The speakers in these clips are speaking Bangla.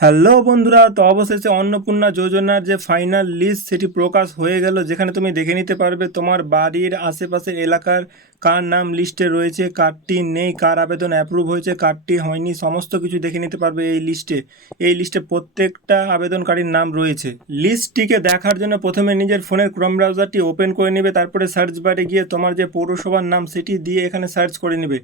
হ্যালো বন্ধুরা, তো অবশেষে অন্নপূর্ণা যোজনার যে ফাইনাল লিস্ট সেটি প্রকাশ হয়ে গেল, যেখানে তুমি দেখে নিতে পারবে তোমার বাড়ির আশেপাশের এলাকার কার নাম লিস্টে রয়েছে, কারটি নেই, কার আবেদন অ্যাপ্রুভ হয়েছে, কারটি হয়নি, সমস্ত কিছু দেখে নিতে পারবে এই লিস্টে প্রত্যেকটা আবেদনকারীর নাম রয়েছে। লিস্টটিকে দেখার জন্য প্রথমে নিজের ফোনের ক্রোম ব্রাউজারটি ওপেন করে নেবে, তারপরে সার্চ বারে গিয়ে তোমার যে পৌরসভার নাম সেটি দিয়ে এখানে সার্চ করে নেবে।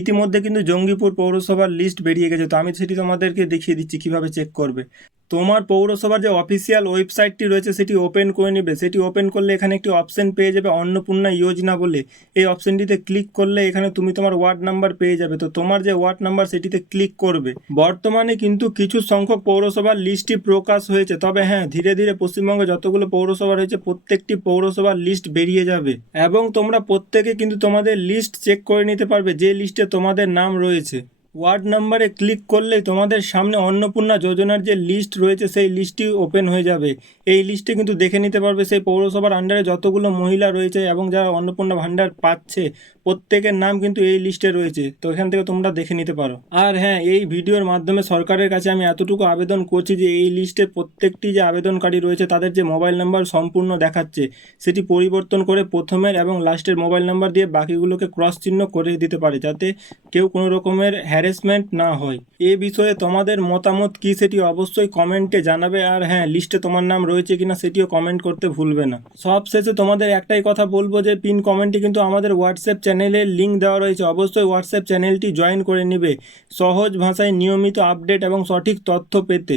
ইতিমধ্যে কিন্তু জঙ্গিপুর পৌরসভার লিস্ট বেরিয়ে গেছে, তো আমি সেটি তোমাদেরকে দেখিয়ে দিচ্ছি কিভাবে চেক করবে। তোমার পৌরসভার যে অফিসিয়াল ওয়েবসাইটটি রয়েছে সেটি ওপেন করে নেবে। সেটি ওপেন করলে এখানে একটি অপশন পেয়ে যাবে অন্নপূর্ণা যোজনা বলে। এই অপশনটিতে ক্লিক করলে এখানে তুমি তোমার ওয়ার্ড নাম্বার পেয়ে যাবে, তো তোমার যে ওয়ার্ড নাম্বার সেটিতে ক্লিক করবে। বর্তমানে কিন্তু কিছু সংখ্যক পৌরসভার লিস্টটি প্রকাশ হয়েছে, তবে হ্যাঁ, ধীরে ধীরে পশ্চিমবঙ্গে যতগুলো পৌরসভা রয়েছে প্রত্যেকটি পৌরসভার লিস্ট বেরিয়ে যাবে, এবং তোমরা প্রত্যেকে কিন্তু তোমাদের লিস্ট চেক করে নিতে পারবে যে লিস্টে তোমাদের নাম রয়েছে। ওয়ার্ড নাম্বারে ক্লিক করলেই তোমাদের সামনে অন্নপূর্ণা যোজনার যে লিস্ট রয়েছে সেই লিস্টটি ওপেন হয়ে যাবে। এই লিস্টে কিন্তু দেখে নিতে পারবে সেই পৌরসভার আন্ডারে যতগুলো মহিলা রয়েছে এবং যারা অন্নপূর্ণা ভাণ্ডার পাচ্ছে প্রত্যেকের নাম কিন্তু এই লিস্টে রয়েছে, তো এখান থেকে তোমরা দেখে নিতে পারো। আর হ্যাঁ, এই ভিডিওর মাধ্যমে সরকারের কাছে আমি এতটুকু আবেদন করছি যে এই লিস্টে প্রত্যেকটি যে আবেদনকারী রয়েছে তাদের যে মোবাইল নাম্বার সম্পূর্ণ দেখাচ্ছে সেটি পরিবর্তন করে প্রথমের এবং লাস্টের মোবাইল নাম্বার দিয়ে বাকিগুলোকে ক্রস চিহ্ন করে দিতে পারে, যাতে কেউ কোনো রকমের হ্যারাসমেন্ট না হয়। এ বিষয়ে তোমাদের মতামত কি সেটি অবশ্যই কমেন্টে জানাবে। আর হ্যাঁ, লিস্টে তোমার নাম রয়েছে কিনা সেটিও কমেন্ট করতে ভুলবে না। সব শেষে তোমাদের একটাই কথা বলবো যে পিন কমেন্টে কিন্তু আমাদের হোয়াটসঅ্যাপ চ্যানেলের লিঙ্ক দেওয়া রয়েছে, অবশ্যই হোয়াটসঅ্যাপ চ্যানেলটি জয়েন করে নিবে সহজ ভাষায় নিয়মিত আপডেট এবং সঠিক তথ্য পেতে।